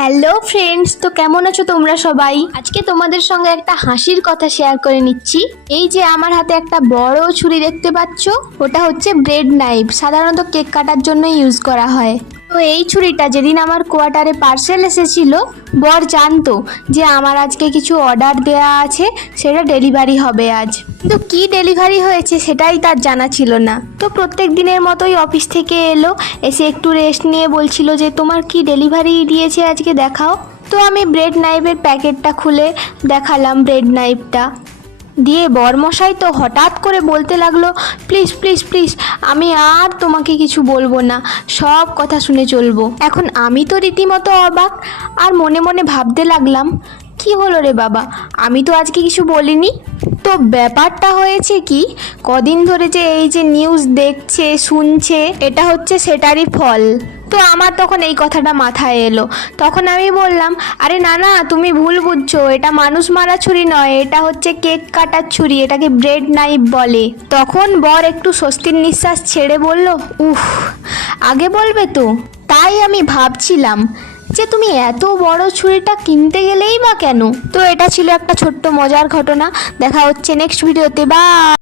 Hello friends, তো কেমন আছো তোমরা সবাই? আজকে তোমাদের সঙ্গে একটা হাসির কথা শেয়ার করে নিচ্ছি। এই যে আমার হাতে একটা বড় ছুরি দেখতে পাচ্ছ, ওটা হচ্ছে ব্রেড নাইফ। সাধারণত কেক কাটার জন্য ইউজ করা হয়। তো এই ছুরিটা যেদিন আমার কোয়ার্টারে পার্সেল এসেছিল, বর জানতো যে আমার আজকে কিছু অর্ডার দেওয়া আছে, সেটা ডেলিভারি হবে আজ। কিন্তু কি ডেলিভারি হয়েছে সেটাই তার জানা ছিল না। তো প্রত্যেক দিনের মতোই অফিস থেকে এলো, এসে একটু রেস্ট নিয়ে বলছিল যে তোমার কি ডেলিভারি দিয়েছে আজকে দেখাও। তো আমি ব্রেড নাইফের প্যাকেটটা খুলে দেখালাম ব্রেড নাইফটা দিয়ে। বরমশাই তো হঠাৎ করে বলতে লাগলো, প্লিজ প্লিজ প্লিজ, আমি আর তোমাকে কিছু বলবো না, সব কথা শুনে চলবো। এখন আমি তো রীতিমতো অবাক, আর মনে মনে ভাবতে লাগলাম, কি হলো রে বাবা, আমি তো আজকে কিছু বলিনি। তো ব্যাপারটা হয়েছে কি, কদিন ধরে যে এই যে নিউজ দেখছে শুনছে, এটা হচ্ছে সেটারই ফল। তো আমার তখন এই কথাটা মাথায় এলো। তখন আমি বললাম, আরে না না, তুমি ভুল বুঝছো, এটা মানুষ মারা ছুরি নয়, এটা হচ্ছে কেক কাটার ছুরি, এটাকে ব্রেড নাইফ বলে। তখন বর একটু স্বস্তির নিঃশ্বাস ছেড়ে বলল, উফ, আগে বলবে তো। তাই আমি ভাবছিলাম যে তুমি এত বড় ছুরিটা কিনতে গেলেই বা কেন। তো এটা ছিল একটা ছোট্ট মজার ঘটনা। দেখা হচ্ছে নেক্সট ভিডিওতে, বা